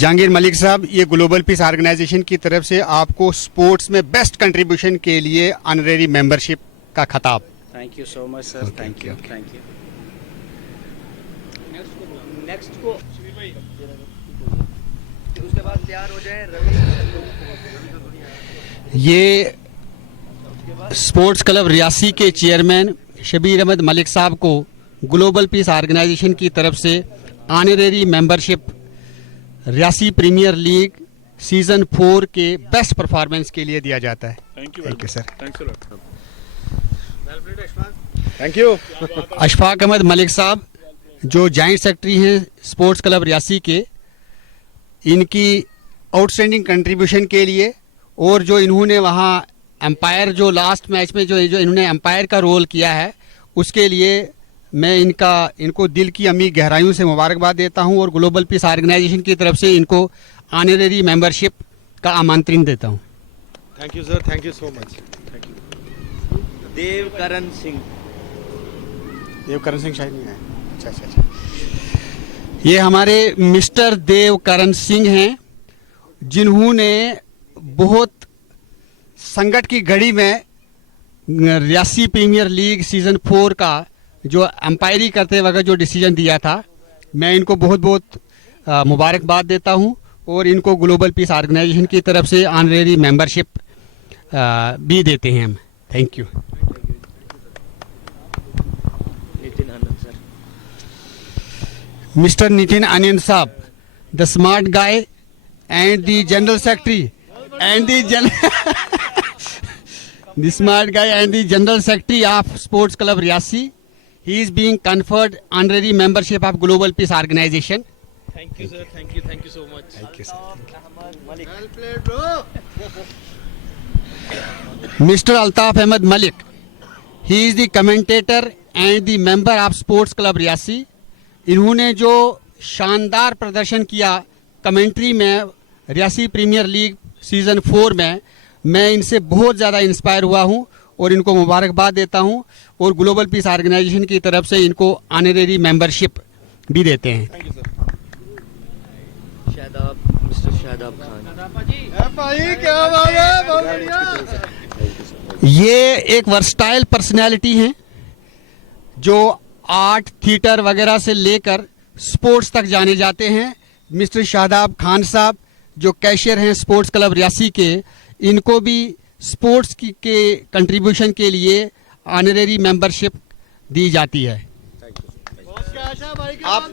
जहांगीर मलिक साहब, ये global piece organisation की तरफ से आपको स्पोर्ट्स में बेस्ट कंट्रीब्यूशन के लिए ऑनरेरी मेंबरशिप का खिताब। Thank you so much sir, thank you thank you. Next को उसके बाद तैयार हो जाए रवि। ये स्पोर्ट्स क्लब रियासी के चेयरमैन शबीर अहमद मलिक साहब को ग्लोबल पीस ऑर्गेनाइजेशन की तरफ से honorary membership Reasi premier league season 4 के बेस्ट परफॉर्मेंस के लिए दिया जाता है। Thank you sir. Thank you. Ashfaq Ahmed Malik साहब जो जॉइंट सेक्रेटरी हैं स्पोर्ट्स क्लब रियासी के, इनकी आउटस्टैंडिंग कंट्रीब्यूशन के लिए और जो इन्होंने वहाँ एम्पायर जो लास्ट मैच में जो इन्होंने एम्पायर का रोल किया है उसके लिए मैं इनको दिल की अमी गहराइयों से मुबारकबाद देता हूं और ग्लोबल पीस ऑर्गेनाइजेशन की तरफ से इनको ऑनरेरी मेंबरशिप का आमंत्रण देता हूं। Thank you sir, thank you so much. Thank you. Devkaran Singh शायद नहीं है। अच्छा। ये हमारे मिस्टर देवकरण सिंह हैं जिन्होंने बहुत संकट की घड़ी में रियासी प्रीमियर लीग सीजन 4 का जो अंपायरी करते वक्त जो डिसीजन दिया था, मैं इनको बहुत बहुत मुबारकबाद देता हूं और इनको ग्लोबल पीस ऑर्गेनाइजेशन की तरफ से ऑनरेरी मेंबरशिप भी देते हैं हम। Thank you. Nitin Anand sir. Mister Nitin Anand साहब, the smart guy and the general secretary and the smart guy and the general secretary of sports club Riyasi. He is being conferred honorary membership of Global Peace Organization. Thank you sir, thank you so much. Thank you, sir. Ahmed Malik. Mr. Altaf Ahmed Malik. He is the commentator and the member of Sports Club Riyasi. इन्होंने जो शानदार प्रदर्शन किया commentary में Reasi premier league season 4 में, मैं इनसे बहुत ज़्यादा इंस्पायर हुआ हूं और इनको मुबारकबाद देता हूं और ग्लोबल पीस ऑर्गेनाइजेशन की तरफ से इनको ऑनरेरी मेंबरशिप भी देते हैं। Thank you sir. Shadab, mister Shadab Khan. क्या बात है, बहुत बढ़िया। ये एक वर्सटाइल पर्सनैलिटी हैं जो आर्ट, थिएटर वगैरह से लेकर स्पोर्ट्स तक जाने जाते हैं। मिस्टर शादाब खान साहब जो कैशियर हैं स्पोर्ट्स क्लब रियासी के, इनको भी स्पोर्ट्स के कंट्रीब्यूशन के लिए ऑनरेरी मेंबरशिप दी जाती है। आप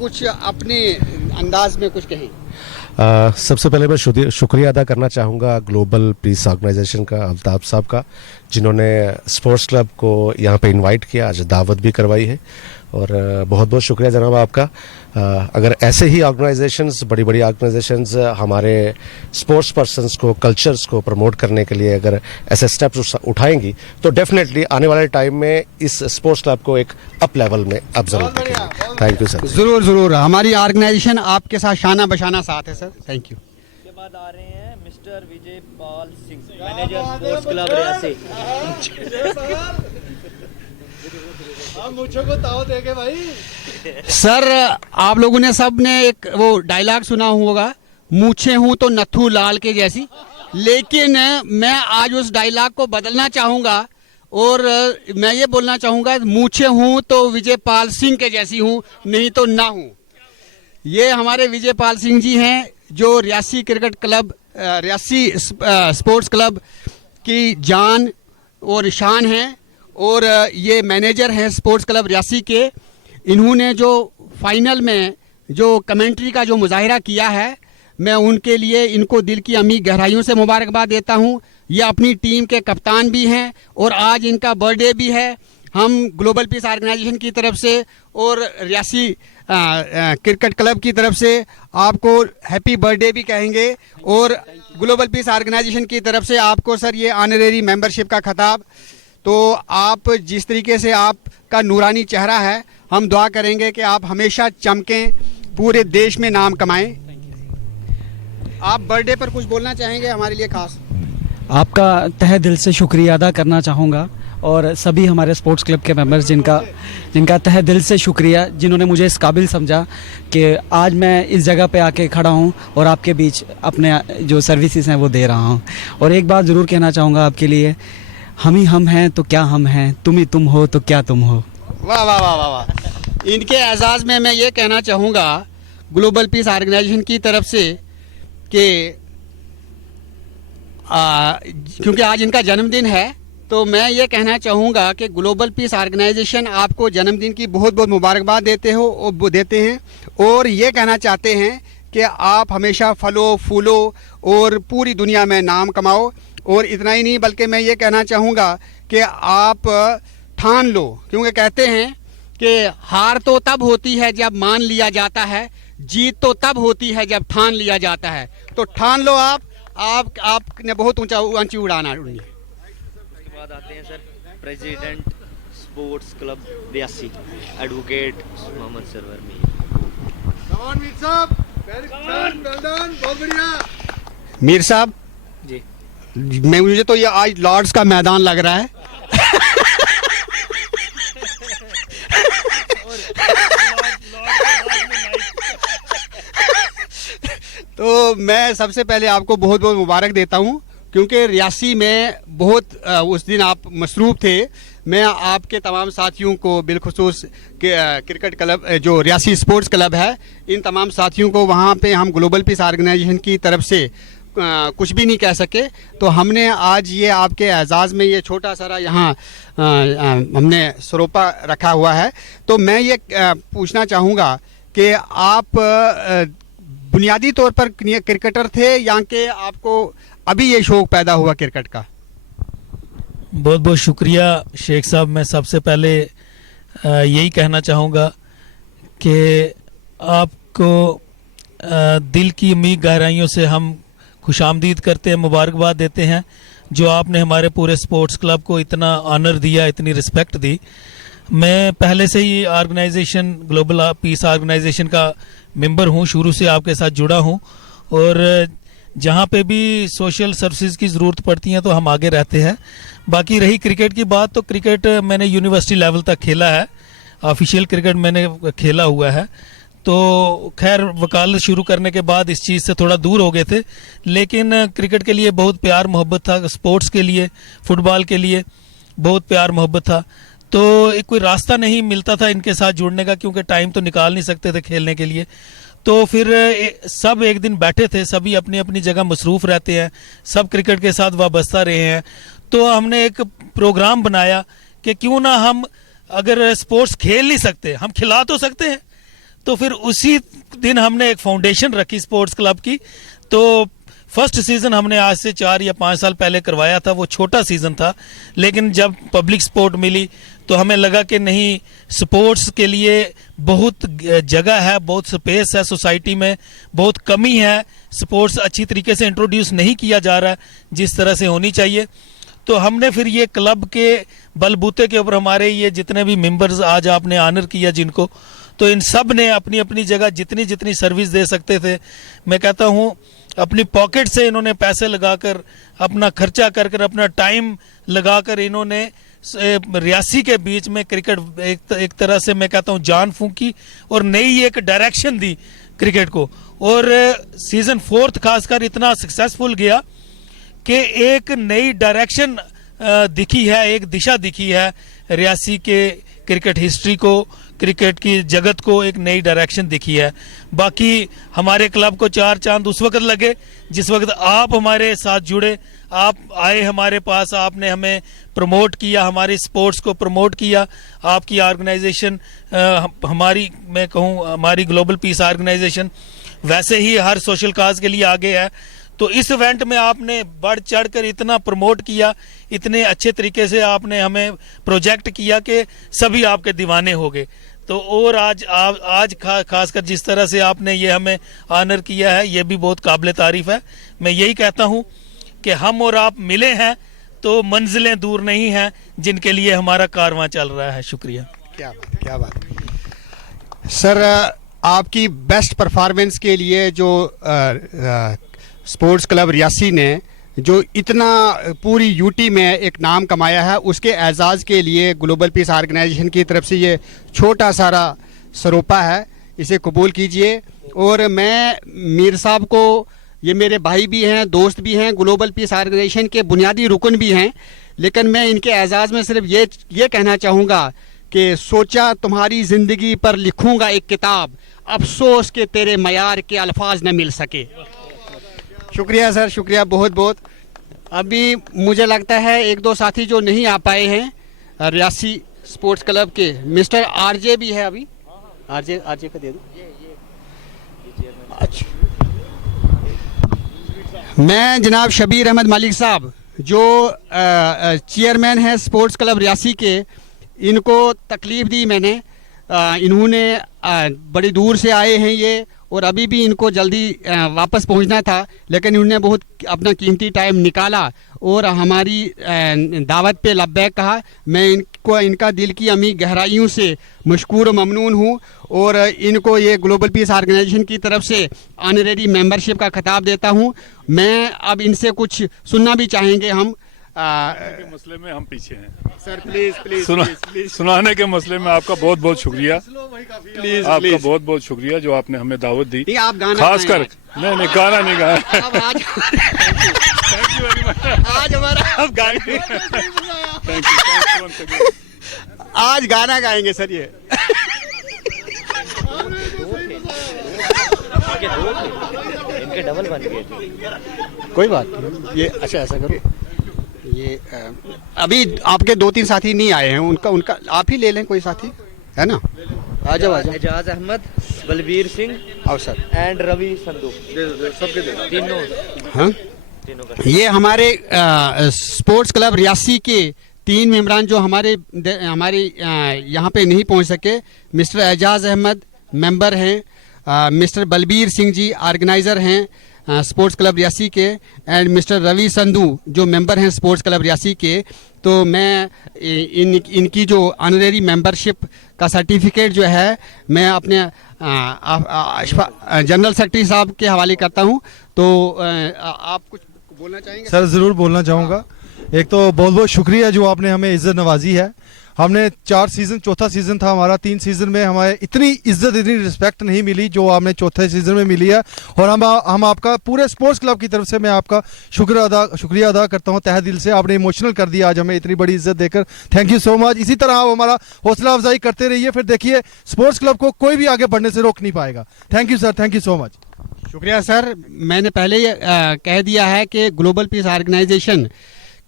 कुछ अपने अंदाज में कुछ कहें। सबसे पहले मैं शुक्रिया अदा करना चाहूँगा ग्लोबल पीस ऑर्गेनाइजेशन का, अल्ताफ साहब का, जिन्होंने स्पोर्ट्स क्लब को यहाँ पे इनवाइट किया, आज दावत भी करवाई है और बहुत बहुत शुक्रिया जनाब आपका। अगर ऐसे ही ऑर्गेनाइजेशंस, बड़ी बड़ी ऑर्गेनाइजेशंस हमारे स्पोर्ट्स पर्सन्स को, कल्चर्स को प्रमोट करने के लिए अगर ऐसे स्टेप्स उठाएंगी तो डेफिनेटली आने वाले टाइम में इस स्पोर्ट्स क्लब को एक अप लेवल में अब जरूर देखेंगे। Thank you sir. जरूर हमारी ऑर्गेनाइजेशन आपके साथ शाना बशाना साथ है सर। Thank you. के बाद आ रहे हैं mister Vijay Pal Singh, manager sports club Reasi. मुझको ताव देके भाई। सर, आप लोगों ने सब ने एक वो डायलॉग सुना होगा, मूछे हूं तो नथु लाल के जैसी, लेकिन मैं आज उस डायलॉग को बदलना चाहूंगा और मैं ये बोलना चाहूंगा, मूछे हूं तो विजय पाल सिंह के जैसी हूं, नहीं तो ना हूं। ये हमारे विजय पाल सिंह जी हैं जो Reasi cricket club, Reasi sports club की जान और शान हैं और ये मैनेजर हैं स्पोर्ट्स क्लब रियासी के। इन्होंने जो फाइनल में जो कमेंट्री का जो मुजाहिरा किया है, मैं उनके लिए इनको दिल की अमी गहराइयों से मुबारकबाद देता हूं। ये अपनी टीम के कप्तान भी हैं और आज इनका बर्थडे भी है। हम ग्लोबल पीस ऑर्गेनाइजेशन की तरफ से और रियासी क्रिकेट क्लब की तरफ से आपको हैप्पी बर्थडे भी कहेंगे और ग्लोबल पीस ऑर्गेनाइजेशन की तरफ से आपको सर ये ऑनरेरी मेंबरशिप का खिताब। तो आप जिस तरीके से आपका नूरानी चेहरा है, हम दुआ करेंगे कि आप हमेशा चमकें, पूरे देश में नाम कमाएं। आप बर्थडे पर कुछ बोलना चाहेंगे हमारे लिए खास? आपका तहे दिल से शुक्रिया अदा करना चाहूँगा और सभी हमारे स्पोर्ट्स क्लब के मेंबर्स जिनका तहे दिल से शुक्रिया, जिन्होंने मुझे इस काबिल समझा कि आज मैं इस जगह पे आके खड़ा हूँ और आपके बीच अपने जो सर्विसेज हैं वो दे रहा हूँ। और एक बात ज़रूर कहना चाहूँगा आपके लिए, हम ही हम हैं तो क्या हम हैं, तुम ही तुम हो तो क्या तुम हो। वाह वाह वाह वाह वाह। इनके एजाज़ में मैं ये कहना चाहूँगा ग्लोबल पीस ऑर्गेनाइजेशन की तरफ से कि क्योंकि आज इनका जन्मदिन है, तो मैं ये कहना चाहूँगा कि ग्लोबल पीस ऑर्गेनाइजेशन आपको जन्मदिन की बहुत बहुत मुबारकबाद देते हैं और ये कहना चाहते हैं कि आप हमेशा फलो फूलो और पूरी दुनिया में नाम कमाओ। और इतना ही नहीं, बल्कि मैं ये कहना चाहूँगा कि आप ठान लो, क्योंकि कहते हैं कि हार तो तब होती है जब मान लिया जाता है, जीत तो तब होती है जब ठान लिया जाता है। तो ठान लो आपने बहुत ऊंची उड़ाना उड़नी। उसके बाद आते हैं sir president sports club Reasi advocate Mohammad Sarwar Mir साहब, well done, बहुत बढ़िया। मीर साहब जी। मुझे तो ये आज लॉर्ड्स का मैदान लग रहा है। तो मैं सबसे पहले आपको बहुत बहुत मुबारक देता हूँ, क्योंकि रियासी में बहुत उस दिन आप मसरूफ़ थे। मैं आपके तमाम साथियों को बिलखुसूस क्रिकेट क्लब जो रियासी स्पोर्ट्स क्लब है, इन तमाम साथियों को वहाँ पे हम ग्लोबल पीस ऑर्गेनाइजेशन की तरफ से कुछ भी नहीं कह सके, तो हमने आज ये आपके एजाज़ में ये छोटा सा यहाँ हमने सरोपा रखा हुआ है। तो मैं ये पूछना चाहूँगा कि आप बुनियादी तौर पर क्रिकेटर थे या कि आपको अभी ये शौक़ पैदा हुआ क्रिकेट का? बहुत बहुत शुक्रिया शेख साहब। मैं सबसे पहले यही कहना चाहूँगा कि आपको दिल की अमीर गहराइयों से हम खुशामदीद करते हैं, मुबारकबाद देते हैं जो आपने हमारे पूरे स्पोर्ट्स क्लब को इतना ऑनर दिया, इतनी रिस्पेक्ट दी। मैं पहले से ही ऑर्गेनाइजेशन ग्लोबल पीस ऑर्गेनाइजेशन का मेंबर हूँ, शुरू से आपके साथ जुड़ा हूँ और जहाँ पे भी सोशल सर्विसेज की ज़रूरत पड़ती है तो हम आगे रहते हैं। बाकी रही क्रिकेट की बात, तो क्रिकेट मैंने यूनिवर्सिटी लेवल तक खेला है, ऑफिशियल क्रिकेट मैंने खेला हुआ है। तो खैर वकालत शुरू करने के बाद इस चीज़ से थोड़ा दूर हो गए थे, लेकिन क्रिकेट के लिए बहुत प्यार मोहब्बत था, स्पोर्ट्स के लिए, फुटबॉल के लिए बहुत प्यार मोहब्बत था। तो एक कोई रास्ता नहीं मिलता था इनके साथ जुड़ने का, क्योंकि टाइम तो निकाल नहीं सकते थे खेलने के लिए। तो फिर सब एक दिन बैठे थे, सभी अपनी अपनी जगह मसरूफ़ रहते हैं, सब क्रिकेट के साथ वाबस्ता रहे हैं। तो हमने एक प्रोग्राम बनाया कि क्यों ना हम, अगर स्पोर्ट्स खेल नहीं सकते, हम खिला तो सकते हैं। तो फिर उसी दिन हमने एक फाउंडेशन रखी स्पोर्ट्स क्लब की। तो फर्स्ट सीज़न हमने आज से 4 या 5 साल पहले करवाया था, वो छोटा सीज़न था, लेकिन जब पब्लिक सपोर्ट मिली तो हमें लगा कि नहीं, स्पोर्ट्स के लिए बहुत जगह है, बहुत स्पेस है सोसाइटी में, बहुत कमी है, स्पोर्ट्स अच्छी तरीके से इंट्रोड्यूस नहीं किया जा रहा है जिस तरह से होनी चाहिए। तो हमने फिर ये क्लब के बलबूते के ऊपर, हमारे ये जितने भी मेंबर्स आज आपने ऑनर किया जिनको, तो इन सब ने अपनी अपनी जगह जितनी जितनी सर्विस दे सकते थे, मैं कहता हूँ अपनी पॉकेट से इन्होंने पैसे लगाकर, अपना खर्चा कर कर, अपना टाइम लगाकर इन्होंने रियासी के बीच में क्रिकेट एक तरह से मैं कहता हूँ जान फूंकी और नई एक डायरेक्शन दी क्रिकेट को। और सीज़न 4 खासकर इतना सक्सेसफुल गया कि एक नई डायरेक्शन दिखी है, एक दिशा दिखी है रियासी के क्रिकेट हिस्ट्री को, क्रिकेट की जगत को एक नई डायरेक्शन दिखी है। बाकी हमारे क्लब को 4 चांद उस वक्त लगे जिस वक्त आप हमारे साथ जुड़े, आप आए हमारे पास, आपने हमें प्रमोट किया, हमारी स्पोर्ट्स को प्रमोट किया। आपकी ऑर्गेनाइजेशन, हमारी, मैं कहूँ हमारी ग्लोबल पीस ऑर्गेनाइजेशन वैसे ही हर सोशल काज के लिए आगे है। तो इस इवेंट में आपने बढ़ चढ़ कर इतना प्रमोट किया, इतने अच्छे तरीके से आपने हमें प्रोजेक्ट किया कि सभी आपके दीवाने हो गए। तो और आज खासकर जिस तरह से आपने ये हमें ऑनर किया है, ये भी बहुत काबिल तारीफ है। मैं यही कहता हूँ कि हम और आप मिले हैं तो मंजिलें दूर नहीं हैं जिनके लिए हमारा कारवां चल रहा है। शुक्रिया। क्या बात, क्या बात। सर, आपकी बेस्ट परफॉर्मेंस के लिए जो स्पोर्ट्स क्लब रियासी ने जो इतना पूरी यूटी में एक नाम कमाया है, उसके एजाज़ के लिए ग्लोबल पीस ऑर्गेनाइजेशन की तरफ से ये छोटा सारा सरोपा है, इसे कबूल कीजिए। और मैं मीर साहब को, ये मेरे भाई भी हैं, दोस्त भी हैं, ग्लोबल पीस ऑर्गेनाइजेशन के बुनियादी रुकन भी हैं, लेकिन मैं इनके एजाज़ में सिर्फ ये कहना चाहूँगा कि सोचा तुम्हारी ज़िंदगी पर लिखूँगा एक किताब, अफसोस के तेरे मयार के अल्फाज न मिल सके। शुक्रिया सर, शुक्रिया बहुत बहुत। अभी मुझे लगता है एक दो साथी जो नहीं आ पाए हैं, रियासी स्पोर्ट्स क्लब के मिस्टर आरजे भी है अभी। आरजे का दे दूँ। अच्छा, मैं जनाब शबीर अहमद मलिक साहब जो चेयरमैन हैं स्पोर्ट्स क्लब रियासी के, इनको तकलीफ़ दी मैंने। इन्होंने बड़ी दूर से आए हैं ये, और अभी भी इनको जल्दी वापस पहुंचना था, लेकिन इन्होंने बहुत अपना कीमती टाइम निकाला और हमारी दावत पे लब्बैक कहा। मैं इनको, इनका दिल की अमी गहराइयों से मशकूर और ममनून हूँ, और इनको ये ग्लोबल पीस ऑर्गेनाइजेशन की तरफ से ऑनरेरी मेंबरशिप का खिताब देता हूँ। मैं अब इनसे कुछ सुनना भी चाहेंगे हम। के मसले में हम पीछे हैं सर, प्लीज सुनाने के मसले में आपका बहुत बहुत शुक्रिया। प्लीज आपका बहुत बहुत शुक्रिया जो आपने हमें दावत दी। आप गाना खासकर नहीं गाना नहीं गाया। अब आज हमारा अब गाएंगे, आज गाना गाएंगे सर ये। इनके डबल बन गए। कोई बात नहीं, ये अच्छा ऐसा करो, ये अभी आपके दो तीन साथी नहीं आए हैं, उनका आप ही ले लें, कोई साथी है ना। आ जाओ। एजाज अहमद, बलबीर सिंह आओ सर, एंड रवि संधू, सबके दे। तीनों हाँ, ये हमारे स्पोर्ट्स क्लब रियासी के 3 मेंबरान जो हमारे यहाँ पे नहीं पहुँच सके। मिस्टर एजाज अहमद मेंबर हैं, मिस्टर बलबीर सिंह जी ऑर्गेनाइज़र हैं स्पोर्ट्स क्लब रियासी के, एंड मिस्टर रवि संधू जो मेंबर हैं स्पोर्ट्स क्लब रियासी के। तो मैं इनकी जो ऑनरेरी मेंबरशिप का सर्टिफिकेट जो है मैं अपने जनरल सेक्रेटरी साहब के हवाले करता हूं। तो आप कुछ बोलना चाहेंगे? सर ज़रूर बोलना चाहूँगा। एक तो बहुत बहुत शुक्रिया जो आपने हमें इज़्ज़त नवाजी है। हमने 4 सीज़न, चौथा सीज़न था हमारा, 3 सीज़न में हमारे इतनी इज्जत, इतनी रिस्पेक्ट नहीं मिली जो हमें चौथे सीज़न में मिली है। और हम आपका पूरे स्पोर्ट्स क्लब की तरफ से मैं आपका शुक्रिया अदा करता हूं तहे दिल से। आपने इमोशनल कर दिया आज हमें इतनी बड़ी इज्जत देकर, थैंक यू सो मच। इसी तरह आप हमारा हौसला अफजाई करते रहिए, फिर देखिए स्पोर्ट्स क्लब को कोई भी आगे बढ़ने से रोक नहीं पाएगा। Thank you sir, thank you so much. शुक्रिया सर। मैंने पहले ही कह दिया है कि ग्लोबल पीस ऑर्गेनाइजेशन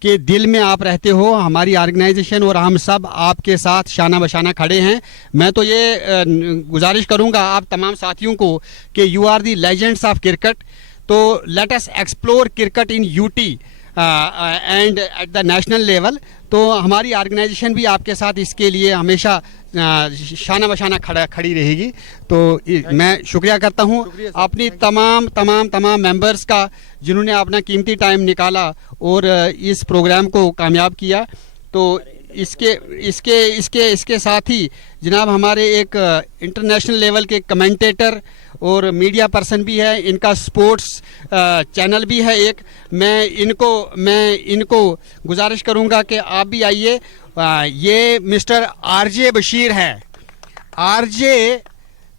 के दिल में आप रहते हो, हमारी ऑर्गेनाइजेशन और हम सब आपके साथ शाना बशाना खड़े हैं। मैं तो ये गुजारिश करूंगा आप तमाम साथियों को कि you are the legends of cricket, तो let us explore cricket in UT and at the national level. तो हमारी ऑर्गेनाइजेशन भी आपके साथ इसके लिए हमेशा शाना बशाना खड़ी रहेगी। तो मैं शुक्रिया करता हूँ अपनी तमाम मेंबर्स का जिन्होंने अपना कीमती टाइम निकाला और इस प्रोग्राम को कामयाब किया। तो इसके साथ ही जनाब हमारे एक इंटरनेशनल लेवल के कमेंटेटर और मीडिया पर्सन भी है, इनका स्पोर्ट्स चैनल भी है एक। मैं इनको गुजारिश करूंगा कि आप भी आइए। ये मिस्टर आरजे बशीर है। आरजे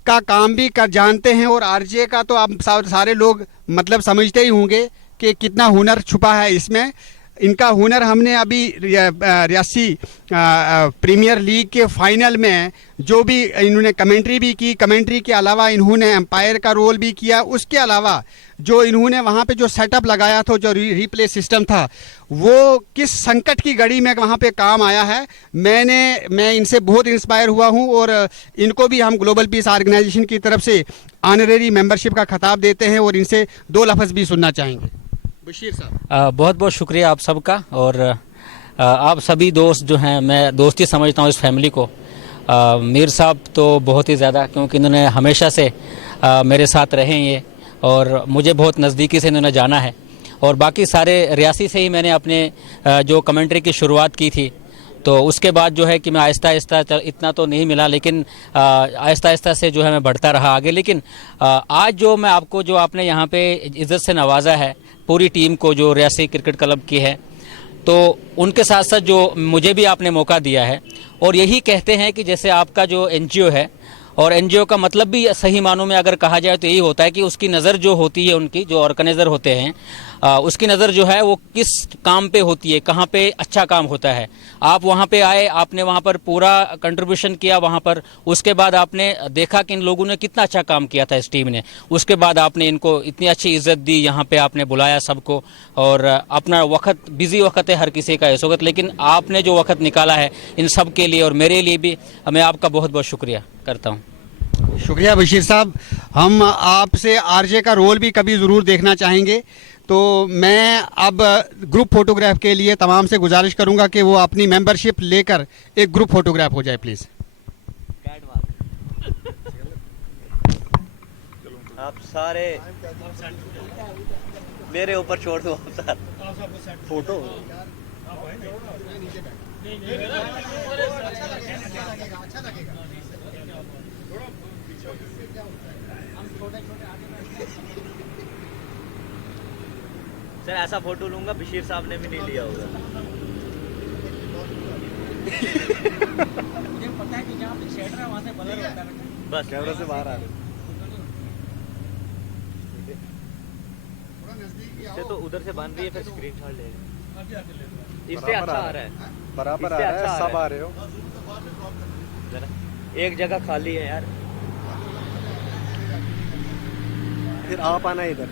का काम भी जानते हैं, और आरजे का तो आप सारे लोग मतलब समझते ही होंगे कि कितना हुनर छुपा है इसमें। इनका हुनर हमने अभी रियासी प्रीमियर लीग के फाइनल में जो भी इन्होंने कमेंट्री भी की, कमेंट्री के अलावा इन्होंने एम्पायर का रोल भी किया। उसके अलावा जो इन्होंने वहाँ पे जो सेटअप लगाया था, जो रीप्ले सिस्टम था, वो किस संकट की घड़ी में वहाँ पे काम आया है। मैं इनसे बहुत इंस्पायर हुआ हूँ, और इनको भी हम ग्लोबल पीस ऑर्गेनाइजेशन की तरफ से ऑनरेरी मेंबरशिप का खिताब देते हैं, और इनसे 2 लफ्ज़ भी सुनना चाहेंगे। बशीर साहब, बहुत बहुत शुक्रिया आप सबका। और आप सभी दोस्त जो हैं, मैं दोस्ती समझता हूँ इस फैमिली को। मीर साहब तो बहुत ही ज़्यादा, क्योंकि इन्होंने हमेशा से मेरे साथ रहे हैं ये, और मुझे बहुत नज़दीकी से इन्होंने जाना है। और बाकी सारे रियासी से ही मैंने अपने जो कमेंट्री की शुरुआत की थी, तो उसके बाद जो है कि मैं आहिस्ता आहिस्ता इतना तो नहीं मिला, लेकिन आहिस्ता आहिस्ता से जो है मैं बढ़ता रहा आगे। लेकिन आज जो मैं आपको जो आपने यहाँ पे इज़्ज़त से नवाजा है पूरी टीम को जो रियासी क्रिकेट क्लब की है, तो उनके साथ साथ जो मुझे भी आपने मौका दिया है, और यही कहते हैं कि जैसे आपका जो NGO है, और NGO का मतलब भी सही मानों में अगर कहा जाए तो यही होता है कि उसकी नज़र जो होती है, उनकी जो ऑर्गेनाइज़र होते हैं उसकी नज़र जो है वो किस काम पे होती है, कहाँ पे अच्छा काम होता है। आप वहाँ पे आए, आपने वहाँ पर पूरा कंट्रीब्यूशन किया वहाँ पर, उसके बाद आपने देखा कि इन लोगों ने कितना अच्छा काम किया था इस टीम ने, उसके बाद आपने इनको इतनी अच्छी इज्जत दी, यहाँ पे आपने बुलाया सबको, और अपना वक्त, बिजी वक्त है हर किसी का इस वक्त, लेकिन आपने जो वक्त निकाला है इन सब के लिए और मेरे लिए भी, मैं आपका बहुत बहुत शुक्रिया करता हूँ। शुक्रिया बशीर साहब। हम आपसे आरजे का रोल भी कभी ज़रूर देखना चाहेंगे। तो मैं अब ग्रुप फोटोग्राफ के लिए तमाम से गुजारिश करूंगा कि वो अपनी मेंबरशिप लेकर एक ग्रुप फोटोग्राफ हो जाए प्लीज़। आप सारे मेरे ऊपर छोड़ दो आप सर। फोटो सर ऐसा फोटो लूंगा बशीर साहब ने भी नहीं लिया होगा। बस कैमरा से बाहर आ रहे इससे तो उधर से बन रही है, फिर स्क्रीनशॉट लेगा। इससे अच्छा आ रहा है, बराबर आ रहा है, सब आ रहे हो। एक जगह खाली है यार, फिर आप आना इधर।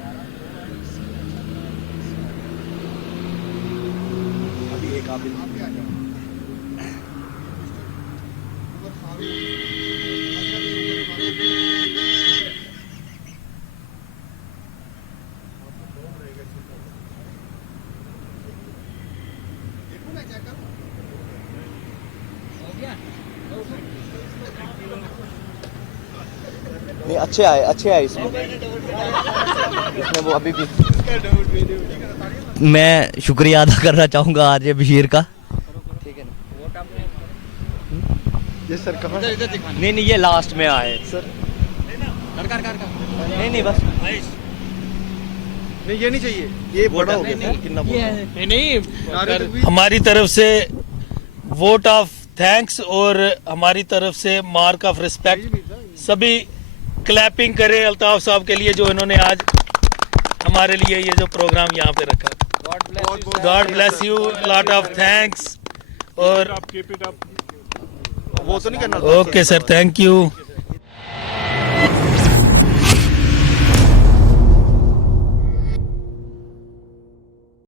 अभी एक आप नहीं अच्छे आए इसमें वो अभी भी। मैं शुक्रिया अदा करना चाहूँगा आरजे बशीर का। ठीक है ना। ये सर कहाँ? नहीं ये लास्ट में आए सर। नहीं बस नहीं ये नहीं चाहिए, ये बड़ा हो गया कितना नहीं, हमारी तरफ से वोट ऑफ थैंक्स और हमारी तरफ से मार्क ऑफ रिस्पेक्ट। सभी क्लैपिंग करें अल्ताफ साहब के लिए जो इन्होंने आज हमारे लिए ये जो प्रोग्राम यहाँ पे रखा। God bless you, lot of thanks. और वो तो नहीं करना। Okay sir, thank you.